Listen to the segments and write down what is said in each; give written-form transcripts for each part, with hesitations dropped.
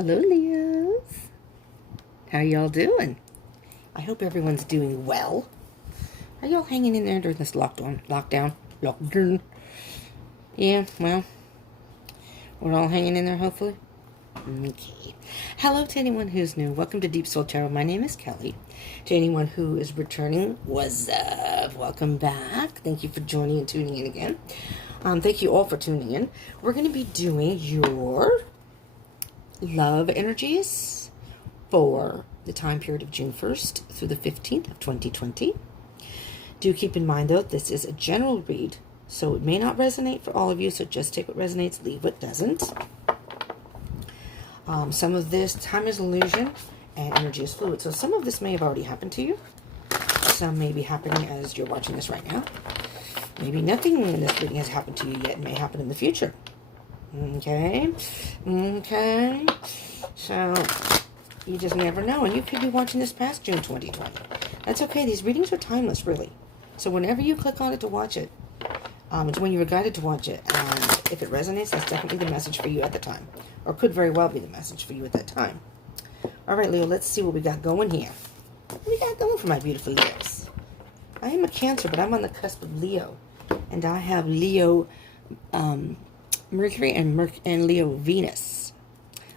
Hello, Leos. How y'all doing? I hope everyone's doing well. Are y'all hanging in there during this lockdown? Yeah, well, we're all hanging in there, hopefully. Okay. Hello to anyone who's new. Welcome to Deep Soul Tarot. My name is Kelly. To anyone who is returning, what's up? Welcome back. Thank you for joining and tuning in again. Thank you all for tuning in. We're going to be doing your love energies for the time period of June 1st through the 15th of 2020. Do keep in mind, though, this is a general read, so it may not resonate for all of you, so just take what resonates, leave what doesn't. Some of this, time is illusion, and energy is fluid, so some of this may have already happened to you. Some may be happening as you're watching this right now. Maybe nothing in this reading has happened to you yet. It may happen in the future. Okay. So, you just never know. And you could be watching this past June 2020. That's okay. These readings are timeless, really. So, whenever you click on it to watch it, it's when you were guided to watch it. And if it resonates, that's definitely the message for you at the time. Or could very well be the message for you at that time. All right, Leo, let's see what we got going here. What we got going for my beautiful Leos? I am a Cancer, but I'm on the cusp of Leo. And I have Leo Mercury and Leo Venus.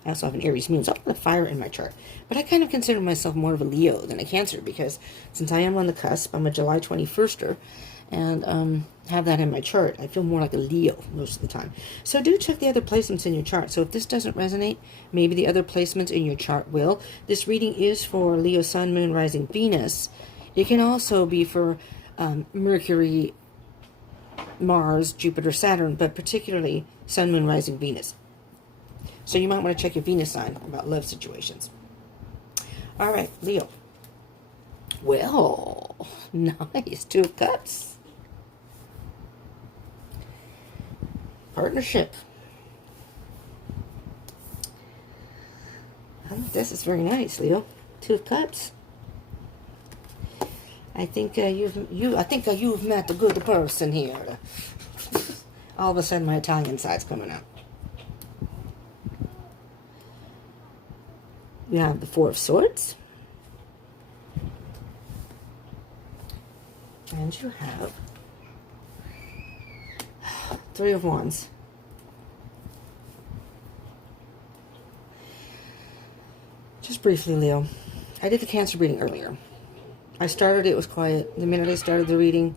I also have an Aries moon, so I'm going to fire in my chart. But I kind of consider myself more of a Leo than a Cancer, because since I am on the cusp, I'm a July 21st-er, and have that in my chart. I feel more like a Leo most of the time. So do check the other placements in your chart. So if this doesn't resonate, maybe the other placements in your chart will. This reading is for Leo, Sun, Moon, Rising, Venus. It can also be for Mercury, Mars, Jupiter, Saturn, but particularly Sun, Moon, Rising, Venus. So you might want to check your Venus sign about love situations. All right, Leo. Well, nice. 2 of Cups. Partnership. I think this is very nice, Leo. 2 of Cups. I think you've met a good person here. All of a sudden, my Italian side's coming out. You have the 4 of Swords. And you have 3 of Wands. Just briefly, Leo. I did the Cancer reading earlier. I started, it was quiet. The minute I started the reading,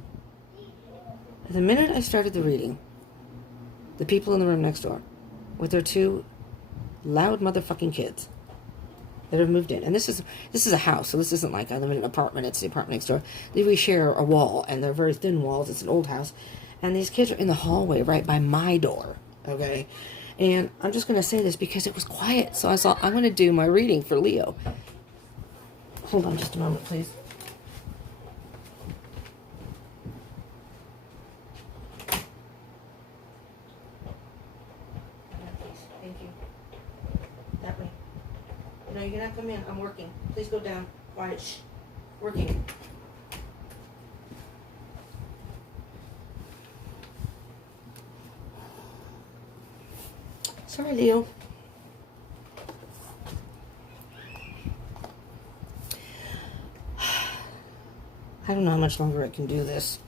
the people in the room next door with their 2 loud motherfucking kids that have moved in. And this is a house, so this isn't like I live in an apartment, it's the apartment next door. We share a wall, and they're very thin walls. It's an old house. And these kids are in the hallway right by my door, okay? And I'm just going to say this because it was quiet, so I thought I'm going to do my reading for Leo. Hold on just a moment, please. Thank you. That way. No, you cannot come in. I'm working. Please go down. Quiet. Shh. Working. Sorry, Leo. I don't know how much longer I can do this,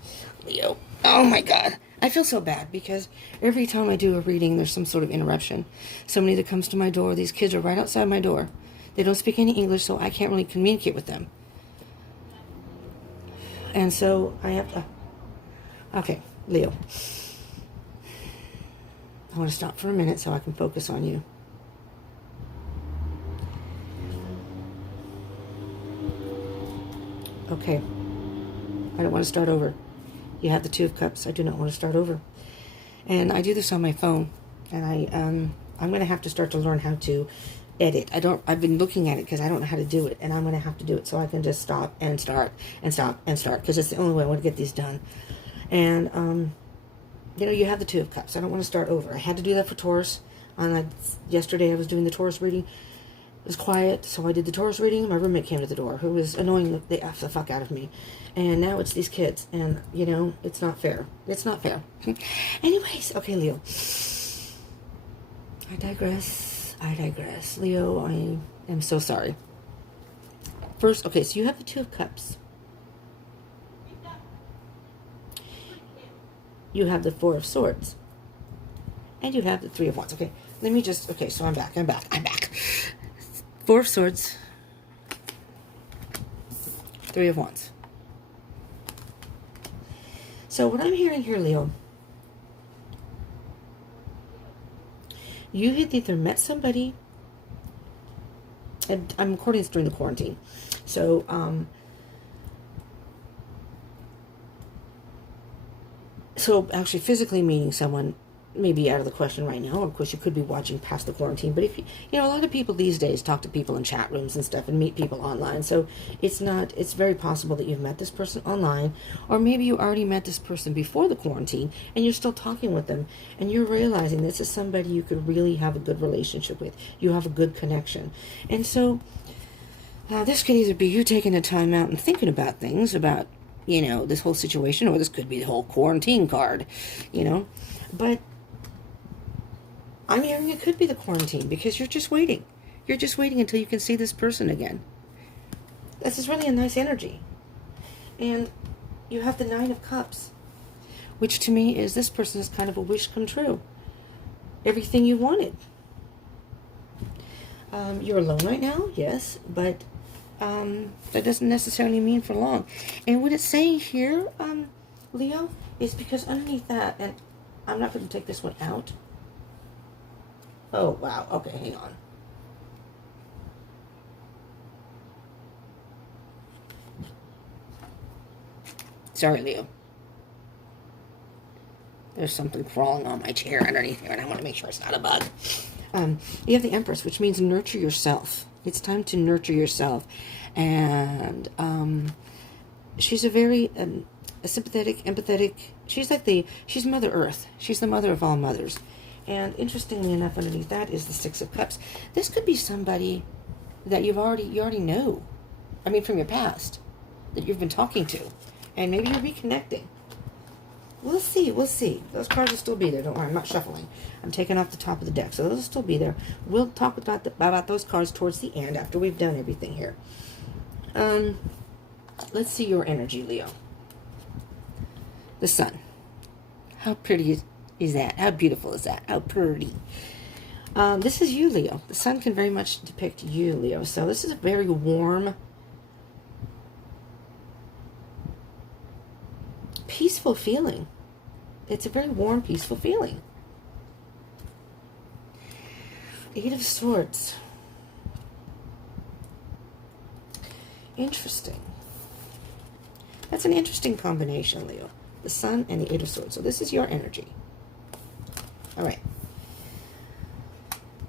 Leo. Oh my God. I feel so bad because every time I do a reading, there's some sort of interruption. Somebody that comes to my door, these kids are right outside my door. They don't speak any English, so I can't really communicate with them. And so I have to... Okay, Leo. I want to stop for a minute so I can focus on you. Okay. I don't want to start over. You have the 2 of Cups. I do not want to start over. And I do this on my phone. And I'm going to have to start to learn how to edit. I've been looking at it because I don't know how to do it. And I'm going to have to do it so I can just stop and start and stop and start. Because it's the only way I want to get these done. And, you have the 2 of Cups. I don't want to start over. I had to do that for Taurus. Yesterday I was doing the Taurus reading. It was quiet, so I did the Taurus reading. My roommate came to the door, who was annoying the fuck out of me. And now it's these kids, and, it's not fair. It's not fair. Anyways, okay, Leo. I digress. I digress. Leo, I am so sorry. First, okay, so you have the Two of Cups. You have the Four of Swords. And you have the Three of Wands. Okay, let me just... Okay, so I'm back. Four of Swords. Three of Wands. So what I'm hearing here, Leo, you had either met somebody, and I'm recording this during the quarantine, so actually physically meeting someone may be out of the question right now. Of course, you could be watching past the quarantine, but if you know, a lot of people these days talk to people in chat rooms and stuff and meet people online, so it's very possible that you've met this person online, or maybe you already met this person before the quarantine and you're still talking with them and you're realizing this is somebody you could really have a good relationship with. You have a good connection. And so this could either be you taking a time out and thinking about things, about, you know, this whole situation, or this could be the whole quarantine card, you know. But I'm hearing it could be the quarantine, because you're just waiting. You're just waiting until you can see this person again. This is really a nice energy. And you have the Nine of Cups, which to me is this person is kind of a wish come true. Everything you wanted. You're alone right now, yes, but that doesn't necessarily mean for long. And what it's saying here, Leo, is because underneath that, and I'm not going to take this one out. Oh, wow. Okay, hang on. Sorry, Leo. There's something crawling on my chair underneath here, and I want to make sure it's not a bug. You have the Empress, which means nurture yourself. It's time to nurture yourself. And she's a very a sympathetic, empathetic... She's Mother Earth. She's the mother of all mothers. And interestingly enough, underneath that is the Six of Cups. This could be somebody that you already know. I mean, from your past, that you've been talking to. And maybe you're reconnecting. We'll see. Those cards will still be there. Don't worry, I'm not shuffling. I'm taking off the top of the deck, so those will still be there. We'll talk about those cards towards the end, after we've done everything here. Let's see your energy, Leo. The Sun. How pretty is that? How beautiful is that? How pretty. This is you, Leo. The Sun can very much depict you, Leo. So this is a very warm, peaceful feeling. It's a very warm, peaceful feeling. Eight of Swords. Interesting. That's an interesting combination, Leo. The Sun and the Eight of Swords. So this is your energy. All right.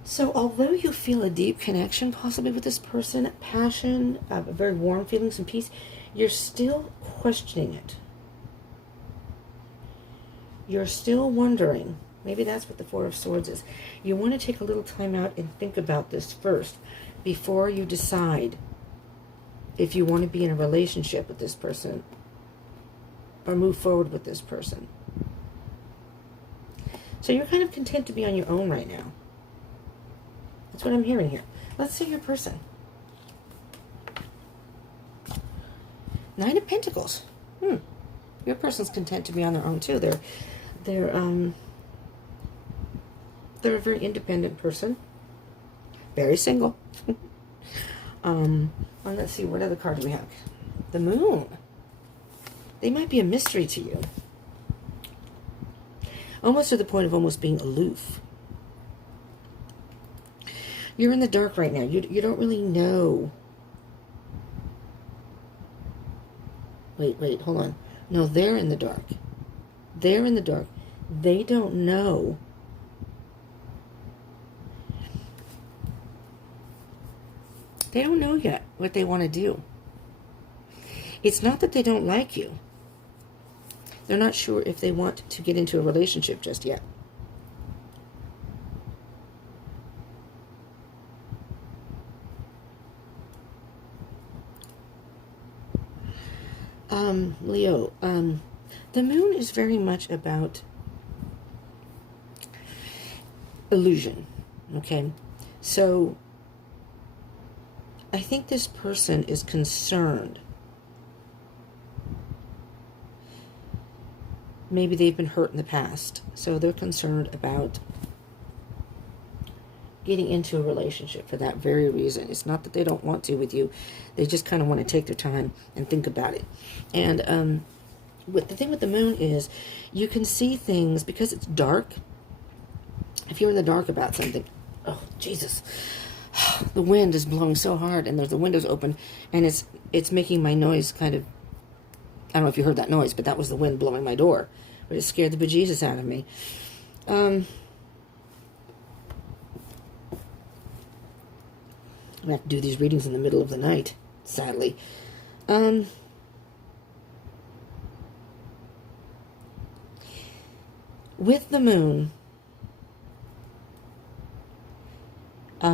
So although you feel a deep connection possibly with this person, passion, very warm feelings and peace, you're still questioning it. You're still wondering. Maybe that's what the Four of Swords is. You want to take a little time out and think about this first before you decide if you want to be in a relationship with this person or move forward with this person. So you're kind of content to be on your own right now. That's what I'm hearing here. Let's see your person. Nine of Pentacles. Your person's content to be on their own too. They're a very independent person. Very single. Let's see, what other card do we have? The Moon. They might be a mystery to you. Almost to the point of almost being aloof. You're in the dark right now. You don't really know. Wait, hold on. No, they're in the dark. They're in the dark. They don't know. They don't know yet what they want to do. It's not that they don't like you. They're not sure if they want to get into a relationship just yet. Leo, the Moon is very much about illusion, okay? So I think this person is concerned. Maybe they've been hurt in the past, so they're concerned about getting into a relationship for that very reason. It's not that they don't want to with you. They just kind of want to take their time and think about it. And the thing with the moon is you can see things because it's dark. If you're in the dark about something, oh, Jesus. The wind is blowing so hard and there's the windows open and it's making my noise kind of, I don't know if you heard that noise, but that was the wind blowing my door. But it scared the bejesus out of me. I'm going to have to do these readings in the middle of the night, sadly. With the moon,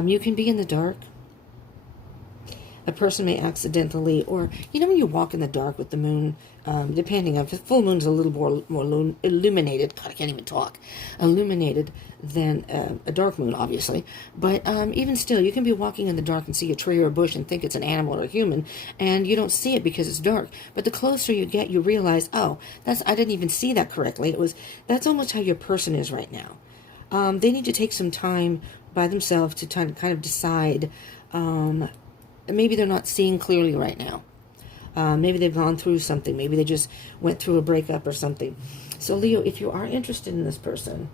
you can be in the dark. A person may accidentally, or, you know when you walk in the dark with the moon, depending on, full moon's a little more illuminated, God, I can't even talk, illuminated than a dark moon, obviously. But even still, you can be walking in the dark and see a tree or a bush and think it's an animal or a human, and you don't see it because it's dark. But the closer you get, you realize, oh, I didn't even see that correctly. That's almost how your person is right now. They need to take some time by themselves to kind of decide. Maybe they're not seeing clearly right now. Maybe they've gone through something. Maybe they just went through a breakup or something. So Leo, if you are interested in this person,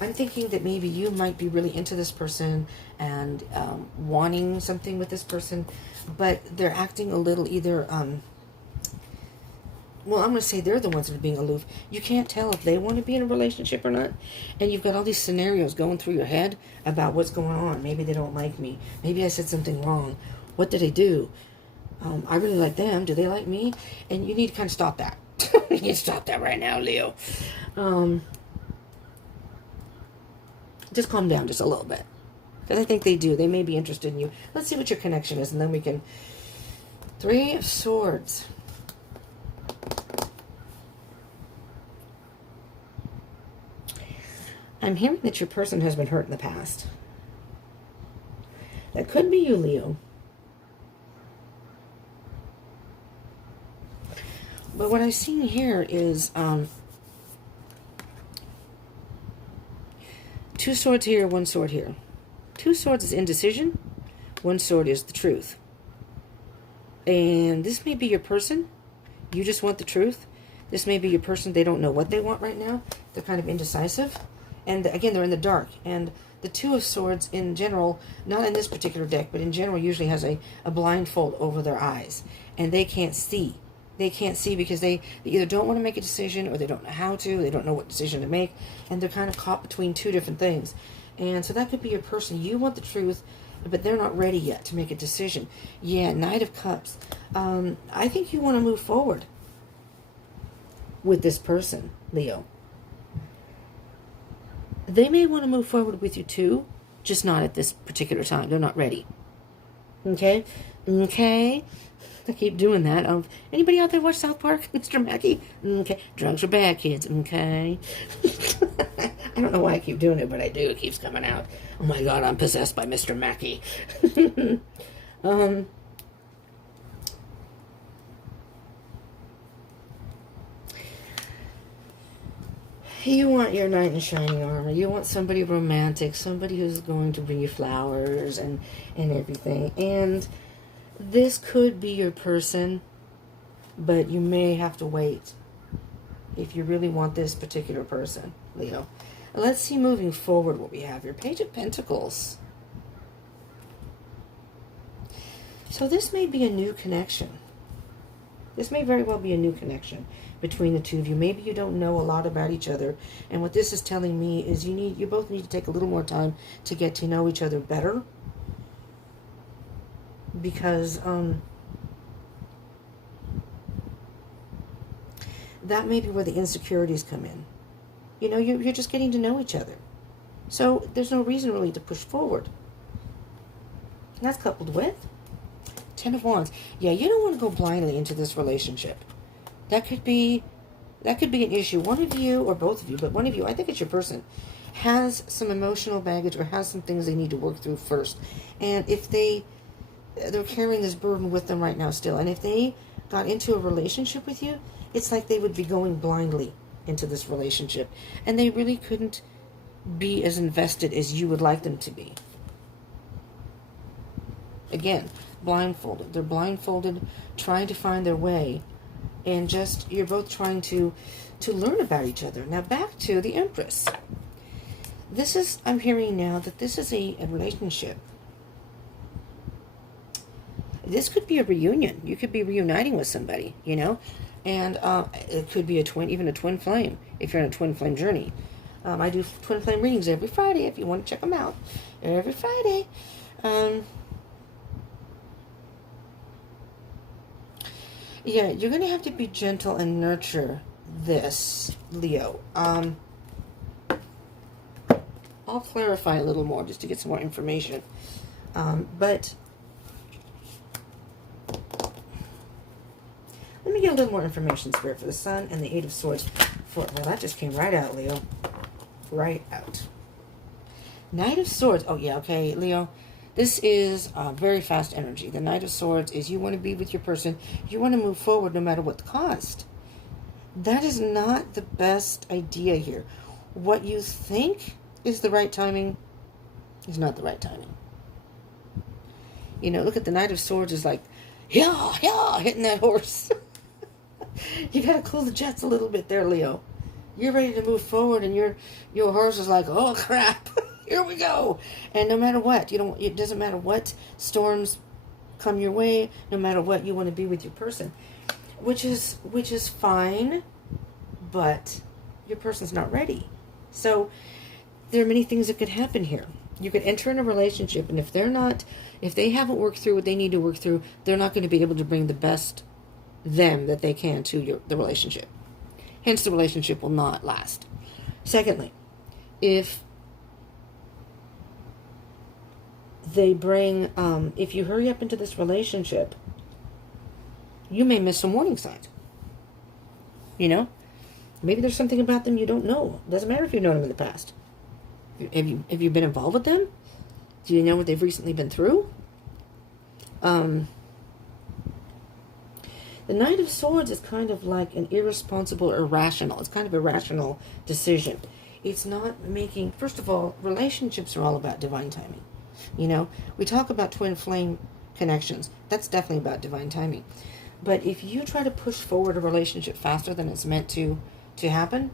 I'm thinking that maybe you might be really into this person and wanting something with this person, but they're acting a little either, well, I'm going to say they're the ones that are being aloof. You can't tell if they want to be in a relationship or not. And you've got all these scenarios going through your head about what's going on. Maybe they don't like me. Maybe I said something wrong. What did I do? I really like them. Do they like me? And you need to kind of stop that. You need to stop that right now, Leo. Just calm down just a little bit. Because I think they do. They may be interested in you. Let's see what your connection is. And then we can... 3 of Swords. I'm hearing that your person has been hurt in the past. That could be you, Leo. But what I've seen here is 2 swords here, 1 sword here. 2 swords is indecision. 1 sword is the truth. And this may be your person. You just want the truth. This may be your person. They don't know what they want right now. They're kind of indecisive. And again, they're in the dark. And the 2 of Swords in general, not in this particular deck, but in general usually has a blindfold over their eyes. And they can't see. They can't see because they either don't want to make a decision or they don't know how to. They don't know what decision to make. And they're kind of caught between 2 different things. And so that could be your person. You want the truth, but they're not ready yet to make a decision. Yeah, Knight of Cups. I think you want to move forward with this person, Leo. They may want to move forward with you too, just not at this particular time. They're not ready. Okay? Okay? I keep doing that. Anybody out there watch South Park, Mr. Mackey? Okay. Drugs are bad, kids. Okay? I don't know why I keep doing it, but I do. It keeps coming out. Oh my God, I'm possessed by Mr. Mackey. You want your knight in shining armor. You want somebody romantic, somebody who's going to bring you flowers and everything. And this could be your person, but you may have to wait if you really want this particular person, Leo. Let's see moving forward what we have here. Page of Pentacles. So this may be a new connection. This may very well be a new connection between the two of you. Maybe you don't know a lot about each other. And what this is telling me is you both need to take a little more time to get to know each other better. Because that may be where the insecurities come in. You know, you're just getting to know each other. So there's no reason really to push forward. And that's coupled with 10 of Wands. Yeah, you don't want to go blindly into this relationship. That could be an issue. One of you, or both of you, but one of you, I think it's your person. has some emotional baggage or has some things they need to work through first. And if they're carrying this burden with them right now still, and if they got into a relationship with you, it's like they would be going blindly into this relationship, and they really couldn't be as invested as you would like them to be. Again, blindfolded. They're blindfolded, trying to find their way, and just, you're both trying to learn about each other. Now back to the Empress. This is, I'm hearing now that this is a relationship. This could be a reunion. You could be reuniting with somebody, you know, and it could be a twin, even a twin flame, if you're on a twin flame journey. I do twin flame readings every Friday if you want to check them out. Every Friday. Yeah, you're going to have to be gentle and nurture this, Leo. I'll clarify a little more just to get some more information. But let me get a little more information, Spirit, for the Sun and the Eight of Swords. Well, that just came right out, Leo. Right out. Knight of Swords. Oh, yeah, okay, Leo. This is very fast energy. The Knight of Swords is you want to be with your person. You want to move forward no matter what the cost. That is not the best idea here. What you think is the right timing is not the right timing. You know, look at the Knight of Swords is like, yeah, hitting that horse. You got to cool the jets a little bit there, Leo. You're ready to move forward, and your horse is like, oh, crap. Here we go. And no matter what, it doesn't matter what storms come your way, no matter what, you want to be with your person, which is fine, but your person's not ready. So there are many things that could happen here. You could enter in a relationship, and if they haven't worked through what they need to work through, they're not going to be able to bring the best them that they can to the relationship. Hence, the relationship will not last. Secondly, if they bring, if you hurry up into this relationship, you may miss some warning signs. You know? Maybe there's something about them you don't know. Doesn't matter if you've known them in the past. Have you been involved with them? Do you know what they've recently been through? The Knight of Swords is kind of like an irresponsible, irrational. It's kind of a rational decision. It's not making... First of all, relationships are all about divine timing. You know, we talk about twin flame connections. That's definitely about divine timing. But if you try to push forward a relationship faster than it's meant to happen,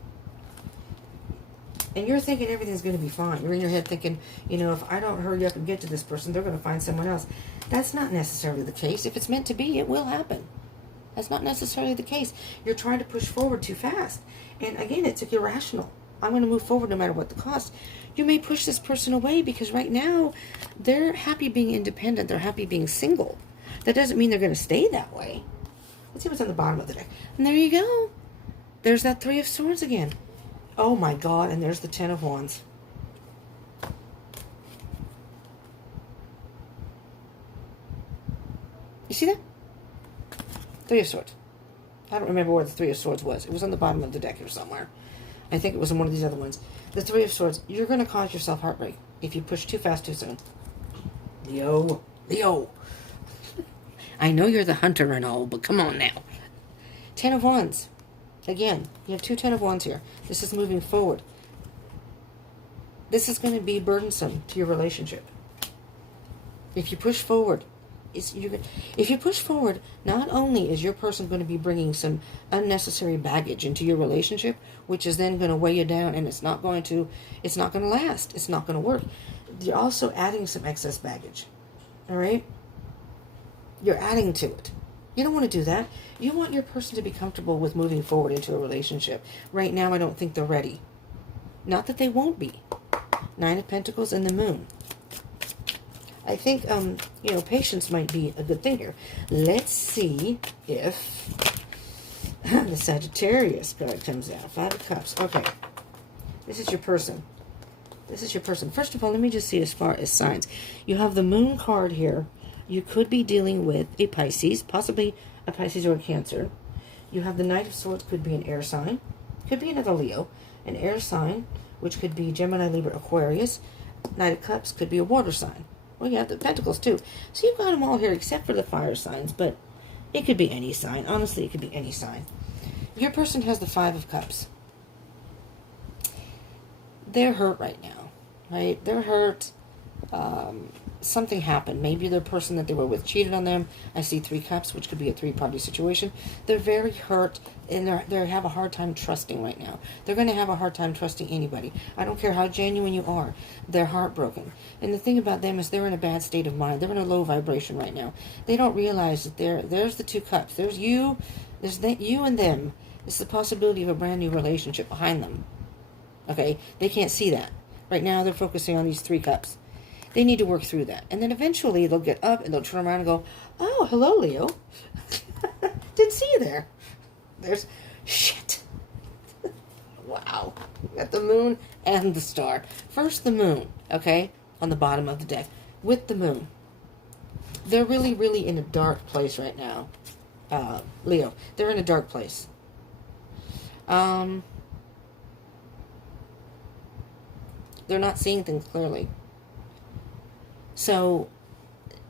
and you're thinking everything's going to be fine. You're in your head thinking, you know, if I don't hurry up and get to this person, they're going to find someone else. That's not necessarily the case. If it's meant to be, it will happen. That's not necessarily the case. You're trying to push forward too fast. And again, it's irrational. I'm going to move forward no matter what the cost. You may push this person away because right now they're happy being independent. They're happy being single. That doesn't mean they're going to stay that way. Let's see what's on the bottom of the deck. And there you go. There's that Three of Swords again. Oh my God. And there's the Ten of Wands. You see that? Three of Swords. I don't remember where the Three of Swords was. It was on the bottom of the deck here somewhere. I think it was in one of these other ones. The Three of Swords. You're going to cause yourself heartbreak if you push too fast too soon. Leo. I know you're the hunter and all, but come on now. Ten of Wands. Again, you have two Ten of Wands here. This is moving forward. This is going to be burdensome to your relationship. If you push forward, if you push forward, not only is your person going to be bringing some unnecessary baggage into your relationship, which is then going to weigh you down, and it's not going to last. It's not going to work. You're also adding some excess baggage. All right? You're adding to it. You don't want to do that. You want your person to be comfortable with moving forward into a relationship. Right now, I don't think they're ready. Not that they won't be. Nine of Pentacles and the Moon. I think, patience might be a good thing here. Let's see if the Sagittarius card comes out. Five of Cups. Okay. This is your person. First of all, let me just see as far as signs. You have the Moon card here. You could be dealing with a Pisces, possibly a Pisces or a Cancer. You have the Knight of Swords, could be an air sign. Could be another Leo. An air sign which could be Gemini, Libra, Aquarius. Knight of Cups could be a water sign. Well, you have the Pentacles too. So you've got them all here except for the fire signs, but it could be any sign. Honestly, it could be any sign. Your person has the Five of Cups. They're hurt right now, right? They're hurt. Something happened. Maybe the person that they were with cheated on them. I see Three Cups, which could be a three-party situation. They're very hurt, and they have a hard time trusting right now. They're going to have a hard time trusting anybody. I don't care how genuine you are. They're heartbroken. And the thing about them is they're in a bad state of mind. They're in a low vibration right now. They don't realize that there's the Two Cups. There's you. You and them. It's the possibility of a brand new relationship behind them. Okay? They can't see that. Right now, they're focusing on these Three Cups. They need to work through that. And then eventually they'll get up and they'll turn around and go, oh, hello, Leo. Didn't see you there. There's, shit. Wow. We got the moon and the star. First the moon, okay, on the bottom of the deck. With the moon. They're really, really in a dark place right now. Leo. They're in a dark place. They're not seeing things clearly. So,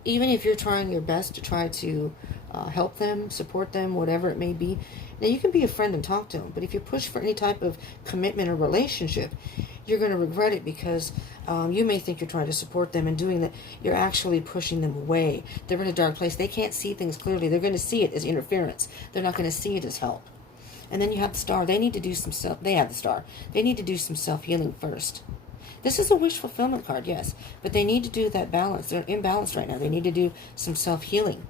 even if you're trying your best to try to help them, support them, whatever it may be, now you can be a friend and talk to them, but if you push for any type of commitment or relationship, you're going to regret it because you may think you're trying to support them, and doing that, you're actually pushing them away. They're in a dark place. They can't see things clearly. They're going to see it as interference. They're not going to see it as help. And then you have the star. They need to do some self. They have the star. They need to do some self-healing first. This is a wish fulfillment card, yes. But they need to do that balance. They're imbalanced right now. They need to do some self-healing.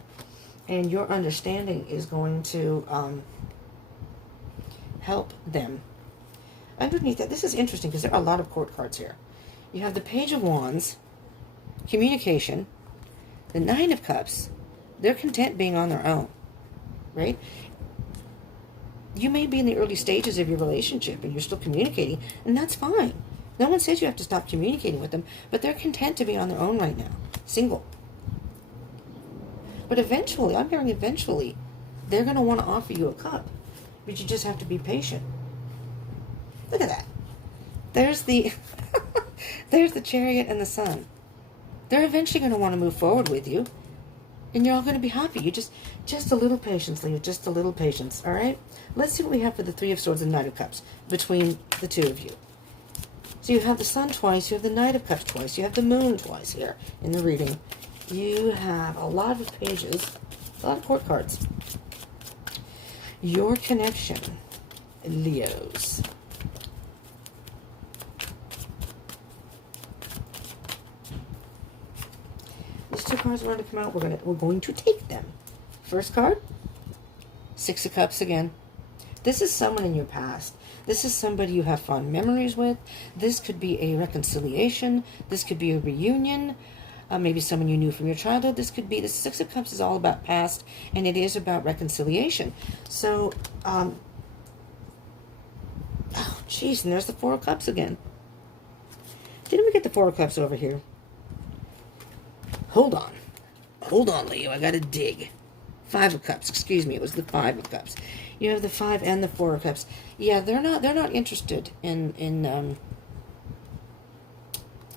And your understanding is going to help them. Underneath that, this is interesting because there are a lot of court cards here. You have the Page of Wands, communication, the Nine of Cups. They're content being on their own, right? You may be in the early stages of your relationship and you're still communicating, and that's fine. No one says you have to stop communicating with them, but they're content to be on their own right now, single. But eventually, I'm hearing eventually, they're going to want to offer you a cup, but you just have to be patient. Look at that. There's the, there's the Chariot and the Sun. They're eventually going to want to move forward with you, and you're all going to be happy. You just a little patience, Leo, just a little patience, all right? Let's see what we have for the Three of Swords and Knight of Cups between the two of you. So you have the Sun twice, you have the Knight of Cups twice, you have the Moon twice here in the reading. You have a lot of pages, a lot of court cards. Your connection, Leos. These two cards are going to come out. We're going to take them. First card, Six of Cups again. This is someone in your past. This is somebody you have fond memories with. This could be a reconciliation. This could be a reunion. Maybe someone you knew from your childhood. This could be, the Six of Cups is all about past, and it is about reconciliation. So, oh, jeez, and there's the Four of Cups again. Didn't we get the Four of Cups over here? Hold on. Hold on, Leo. I gotta dig. Five of Cups. Excuse me. It was the Five of Cups. You have the Five and the Four of Cups. Yeah, they're not interested in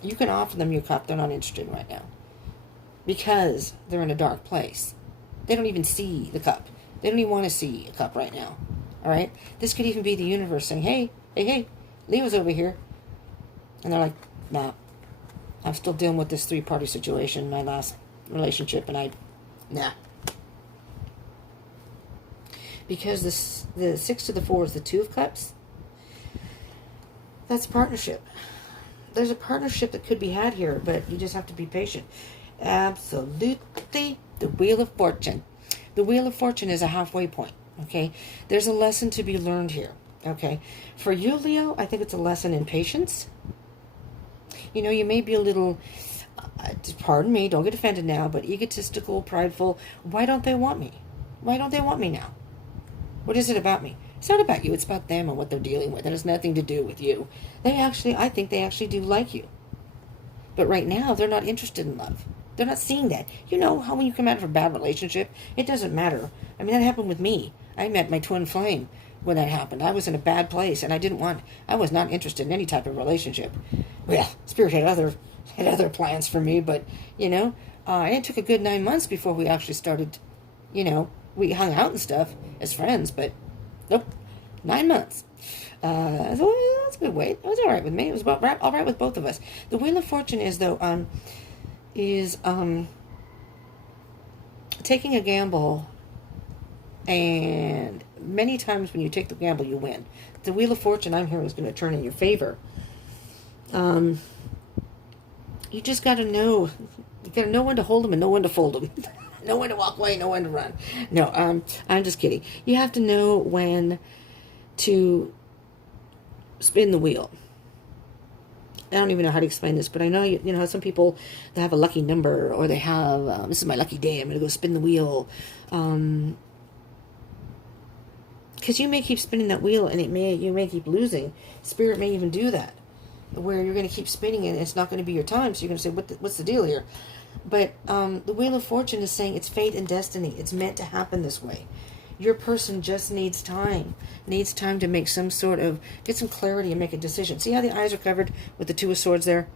you can offer them your cup. They're not interested right now. Because they're in a dark place. They don't even see the cup. They don't even want to see a cup right now. Alright? This could even be the universe saying, hey, Leo's over here. And they're like, nah. I'm still dealing with this three-party situation, my last relationship, and nah. Because the Six to the Four is the Two of Cups. That's partnership. There's a partnership that could be had here, but you just have to be patient. Absolutely. The Wheel of Fortune. The Wheel of Fortune is a halfway point, okay? There's a lesson to be learned here, okay? For you, Leo, I think it's a lesson in patience. You know, you may be a little, pardon me, don't get offended now, but egotistical, prideful. Why don't they want me? Why don't they want me now? What is it about me? It's not about you. It's about them and what they're dealing with. It has nothing to do with you. I think they actually do like you. But right now, they're not interested in love. They're not seeing that. You know how when you come out of a bad relationship, it doesn't matter. I mean, that happened with me. I met my twin flame when that happened. I was in a bad place, and I was not interested in any type of relationship. Well, Spirit had other plans for me, but, and it took a good 9 months before we actually started, we hung out and stuff as friends, but nope, 9 months. So that's a good wait. It was all right with me. It was all right with both of us. The Wheel of Fortune is, though, taking a gamble, and many times when you take the gamble, you win. The Wheel of Fortune, I'm hearing, is going to turn in your favor. You just got to know. You got to know when to hold them and know when to fold them. Know when to walk away, know when to run. No, I'm just kidding. You have to know when to spin the wheel. I don't even know how to explain this, but I know you know some people, they have a lucky number, or they have this is my lucky day, I'm going to go spin the wheel. Because you may keep spinning that wheel, and you may keep losing. Spirit may even do that, where you're going to keep spinning it, and it's not going to be your time. So you're going to say, what's the deal here? But the Wheel of Fortune is saying it's fate and destiny. It's meant to happen this way. Your person just needs time to make some sort of, get some clarity and make a decision. See how the eyes are covered with the Two of Swords there?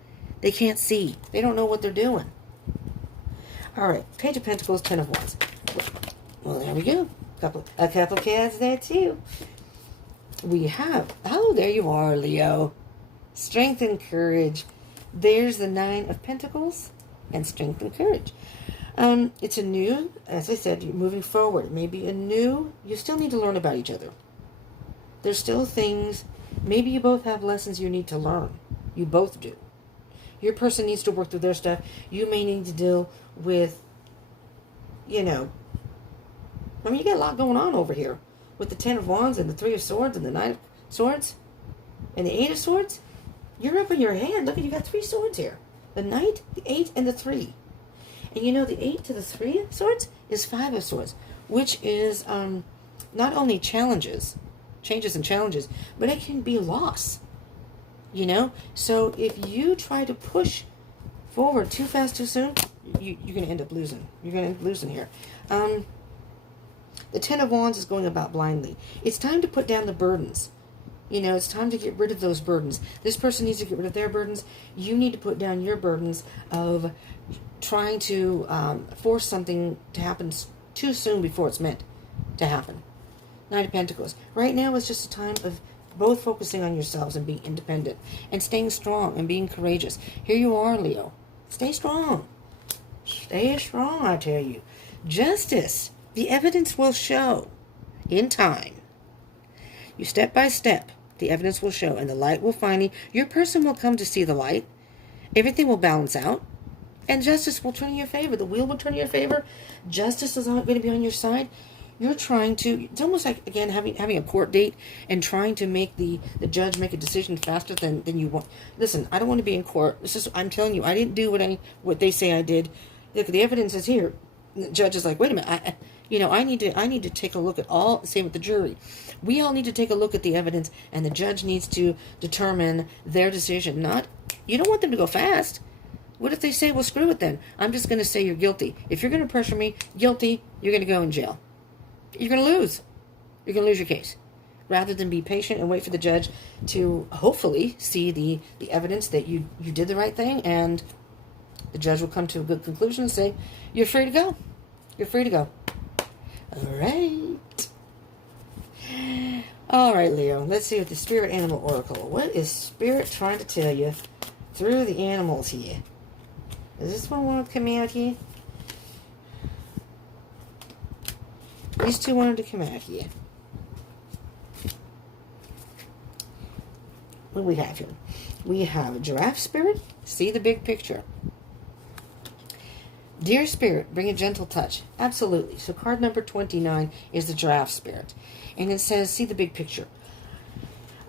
They can't see. They don't know what they're doing. All right, Page of Pentacles, Ten of Wands. Well, there we go. A couple cards there too. We have, there you are, Leo. Strength and courage. There's the Nine of Pentacles and strength and courage. It's a new, as I said, you're moving forward. Maybe you still need to learn about each other. There's still things, maybe you both have lessons you need to learn. You both do. Your person needs to work through their stuff. You may need to deal with, you got a lot going on over here. With the Ten of Wands and the Three of Swords and the Nine of Swords and the Eight of Swords. You're up in your hand. Look, you got 3 swords here. The Knight, the 8, and the 3. And the 8 to the 3 of Swords is 5 of Swords, which is not only changes and challenges, but it can be loss. So if you try to push forward too fast, too soon, you're going to end up losing. You're going to end up losing here. The Ten of Wands is going about blindly. It's time to put down the burdens. It's time to get rid of those burdens. This person needs to get rid of their burdens. You need to put down your burdens of trying to force something to happen too soon before it's meant to happen. Knight of Pentacles. Right now is just a time of both focusing on yourselves and being independent and staying strong and being courageous. Here you are, Leo. Stay strong. Stay strong, I tell you. Justice. The evidence will show in time. You step by step, the evidence will show, and the light will finally, your person will come to see the light. Everything will balance out, and justice will turn in your favor. The wheel will turn in your favor. Justice is not going to be on your side. You're trying to, it's almost like, again, having a court date and trying to make the judge make a decision faster than you want. Listen, I don't want to be in court. I'm telling you, I didn't do what they say I did. Look, the evidence is here. The judge is like, wait a minute, I need to take a look at all, same with the jury. We all need to take a look at the evidence, and the judge needs to determine their decision. You don't want them to go fast. What if they say, well, screw it then. I'm just going to say you're guilty. If you're going to pressure me, guilty, you're going to go in jail. You're going to lose. You're going to lose your case. Rather than be patient and wait for the judge to hopefully see the evidence that you did the right thing, and the judge will come to a good conclusion and say, you're free to go. You're free to go. All right, Leo. Let's see what the Spirit Animal Oracle. What is Spirit trying to tell you through the animals here? Does this one want to come out here? These two wanted to come out here. What do we have here? We have a Giraffe Spirit. See the big picture. Dear Spirit, bring a gentle touch. Absolutely. So card number 29 is the Giraffe Spirit. And it says, see the big picture.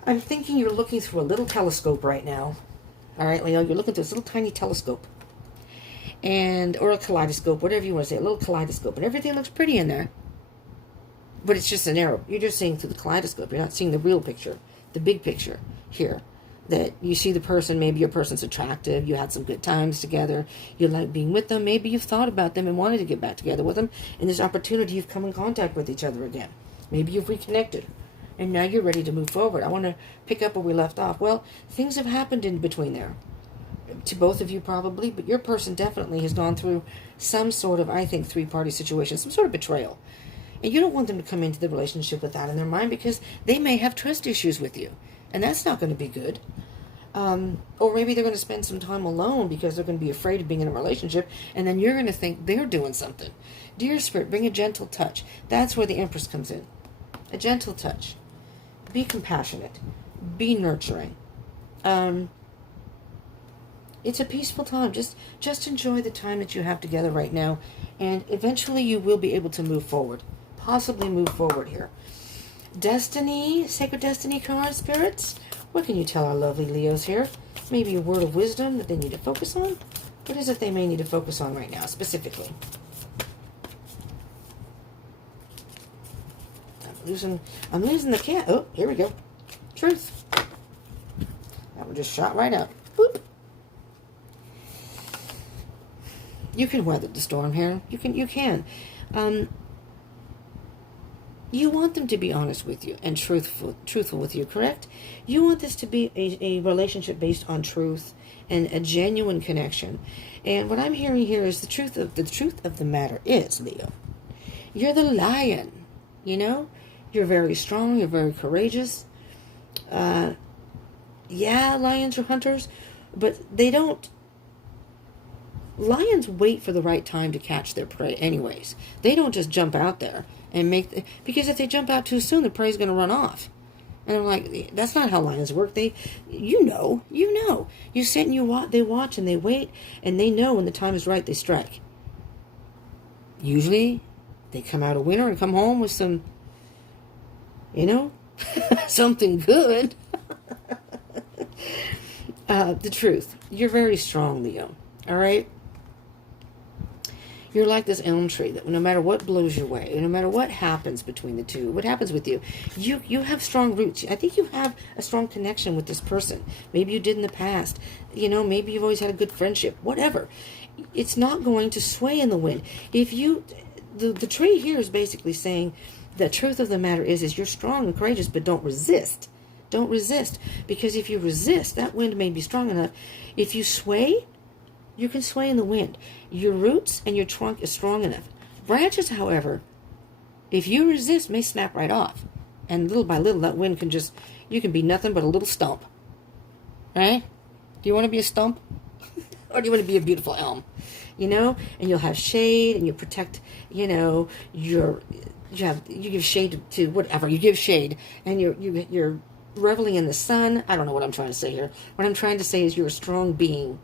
I'm thinking you're looking through a little telescope right now. All right, Leo, you're looking through this little tiny telescope. Or a kaleidoscope, whatever you want to say, a little kaleidoscope. And everything looks pretty in there. But it's just an arrow. You're just seeing through the kaleidoscope. You're not seeing the real picture, the big picture here. That you see the person, maybe your person's attractive, you had some good times together, you like being with them, maybe you've thought about them and wanted to get back together with them, and there's opportunity you've come in contact with each other again. Maybe you've reconnected. And now you're ready to move forward. I want to pick up where we left off. Well, things have happened in between there. To both of you probably, but your person definitely has gone through some sort of, I think, three-party situation, some sort of betrayal. And you don't want them to come into the relationship with that in their mind because they may have trust issues with you. And that's not going to be good. Or maybe they're going to spend some time alone because they're going to be afraid of being in a relationship, and then you're going to think they're doing something. Dear Spirit, bring a gentle touch. That's where the Empress comes in. A gentle touch. Be compassionate. Be nurturing. It's a peaceful time. Just enjoy the time that you have together right now, and eventually you will be able to move forward. Possibly move forward here. Destiny, Sacred Destiny card, spirits. What can you tell our lovely Leos here? Maybe a word of wisdom that they need to focus on? What is it they may need to focus on right now, specifically? I'm losing the cat. Oh, here we go. Truth. That one just shot right out. Boop. You can weather the storm here. You can. You want them to be honest with you and truthful with you, correct? You want this to be a relationship based on truth and a genuine connection. And what I'm hearing here is the truth of the matter is, Leo, you're the lion. You know, you're very strong. You're very courageous. Yeah, lions are hunters, but they don't. Lions wait for the right time to catch their prey anyways. They don't just jump out there and because if they jump out too soon, the prey's going to run off. And I'm like, that's not how lions work. You know. You sit and they watch and they wait, and they know when the time is right, they strike. Usually, they come out a winner and come home with some, something good. The truth. You're very strong, Leo. All right? You're like this elm tree that no matter what blows your way, no matter what happens between the two, what happens with you, you have strong roots. I think you have a strong connection with this person. Maybe you did in the past. Maybe you've always had a good friendship. Whatever. It's not going to sway in the wind. The tree here is basically saying the truth of the matter is you're strong and courageous, but don't resist. Don't resist. Because if you resist, that wind may be strong enough. If you sway, you can sway in the wind. Your roots and your trunk is strong enough. Branches, however, if you resist, may snap right off. And little by little, that wind you can be nothing but a little stump. Right? Do you want to be a stump? Or do you want to be a beautiful elm? And you'll have shade, and you protect, you give shade to whatever. You give shade, and you're reveling in the sun. I don't know what I'm trying to say here. What I'm trying to say is you're a strong being.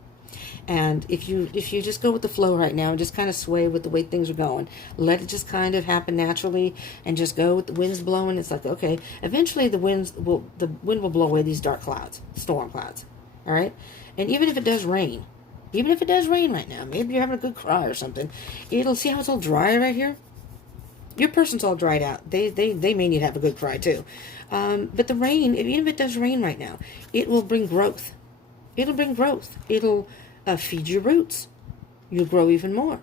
And if you just go with the flow right now and just kind of sway with the way things are going, let it just kind of happen naturally and just go with the winds blowing. It's like, okay, eventually the wind will blow away these dark clouds, storm clouds. All right. And even if it does rain right now, maybe you're having a good cry or something, it'll see how it's all dry right here. Your person's all dried out. They may need to have a good cry too. But the rain, even if it does rain right now, it will bring growth. It'll bring growth. It'll feed your roots. You'll grow even more,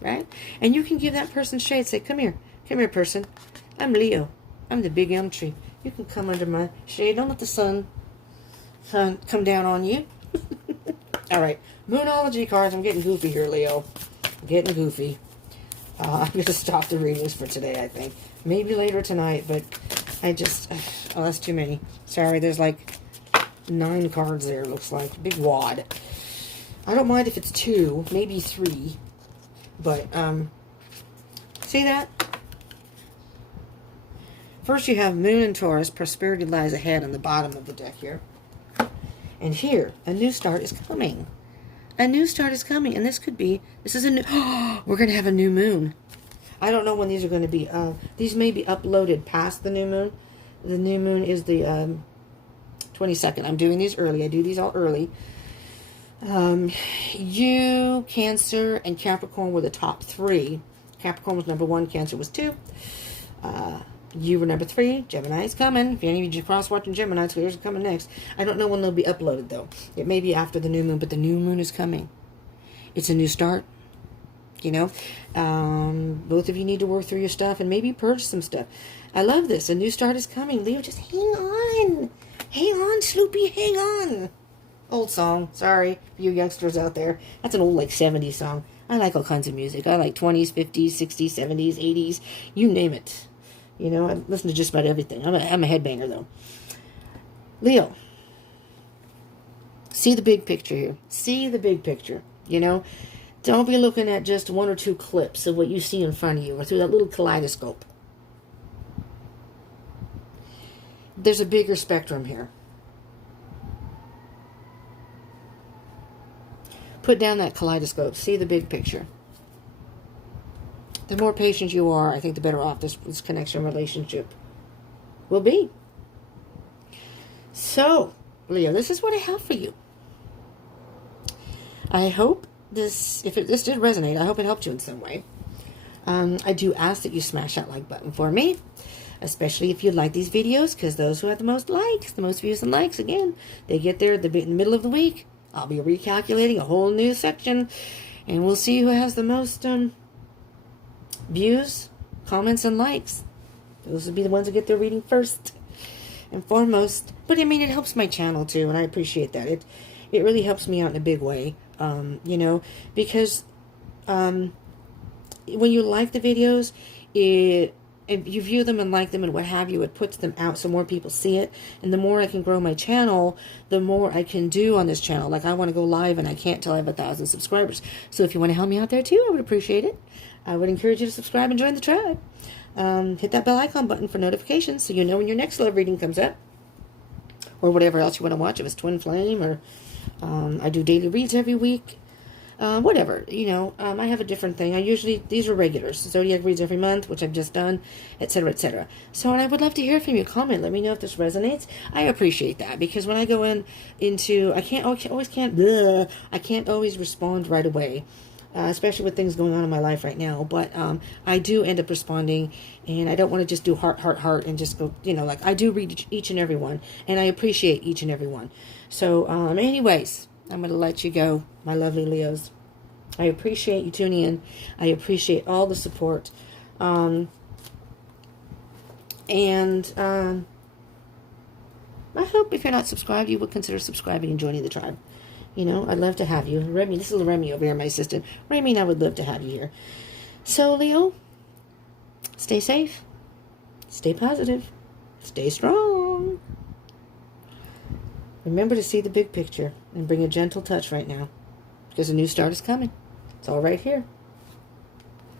right? And you can give that person shade. Say, come here, person. I'm Leo. I'm the big elm tree. You can come under my shade. Don't let the sun come down on you. All right, Moonology cards. I'm getting goofy here, Leo. I'm getting goofy. I'm going to stop the readings for today, I think. Maybe later tonight, but that's too many. Sorry, there's like 9 cards there, looks like. Big wad. I don't mind if it's 2, maybe 3. But, see that? First you have Moon and Taurus. Prosperity lies ahead on the bottom of the deck here. And here, a new start is coming. A new start is coming. And this is a new, we're going to have a new moon. I don't know when these are going to be. These may be uploaded past the new moon. The new moon is the 22nd. I'm doing these early. I do these all early. You, Cancer, and Capricorn were the top 3. Capricorn was number 1. Cancer was 2. You were number 3. Gemini's coming. If any of you cross-watching Gemini, clears are coming next. I don't know when they'll be uploaded, though. It may be after the new moon, but the new moon is coming. It's a new start. you know. Both of you need to work through your stuff and maybe purge some stuff. I love this. A new start is coming. Leo, just hang on. Hang on, Sloopy, hang on. Old song. Sorry for you youngsters out there. That's an old, like, 70s song. I like all kinds of music. I like 20s, 50s, 60s, 70s, 80s. You name it. You know, I listen to just about everything. I'm a headbanger, though. Leo, see the big picture here. See the big picture, you know. Don't be looking at just one or two clips of what you see in front of you or through that little kaleidoscope. There's a bigger spectrum here. Put down that kaleidoscope. See the big picture. The more patient you are, I think the better off this connection relationship will be. So, Leo, this is what I have for you. I hope this did resonate, I hope it helped you in some way. I do ask that you smash that like button for me, especially if you like these videos, because those who have the most likes, the most views and likes, again, they get there in the middle of the week. I'll be recalculating a whole new section, and we'll see who has the most views, comments, and likes. Those will be the ones that get their reading first and foremost. But I mean, it helps my channel too, and I appreciate that. It really helps me out in a big way, you know, because when you like the videos, and you view them and like them and what have you, it puts them out so more people see it. And the more I can grow my channel, the more I can do on this channel. Like, I want to go live and I can't till I have 1,000 subscribers. So if you want to help me out there too, I would appreciate it. I would encourage you to subscribe and join the tribe. Hit that bell icon button for notifications so you know when your next love reading comes up. Or whatever else you want to watch. If it's Twin Flame, or I do daily reads every week. Whatever, you know, I have a different thing. These are regulars. Zodiac reads every month, which I've just done, etc., etc. So, and I would love to hear from you. Comment. Let me know if this resonates. I appreciate that, because when I go I can't always respond right away, especially with things going on in my life right now. But I do end up responding, and I don't want to just do heart, heart, heart, and just go, you know, like, I do read each and every one, and I appreciate each and every one. So, anyways, I'm going to let you go, my lovely Leos. I appreciate you tuning in. I appreciate all the support. I hope if you're not subscribed, you would consider subscribing and joining the tribe. You know, I'd love to have you. Remy, this is Remy over here, my assistant. Remy and I would love to have you here. So, Leo, stay safe. Stay positive. Stay strong. Remember to see the big picture and bring a gentle touch right now, because a new start is coming. It's all right here.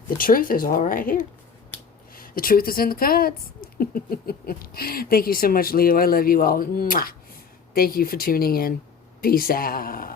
The truth is all right here. The truth is in the cards. Thank you so much, Leo. I love you all. Mwah. Thank you for tuning in. Peace out.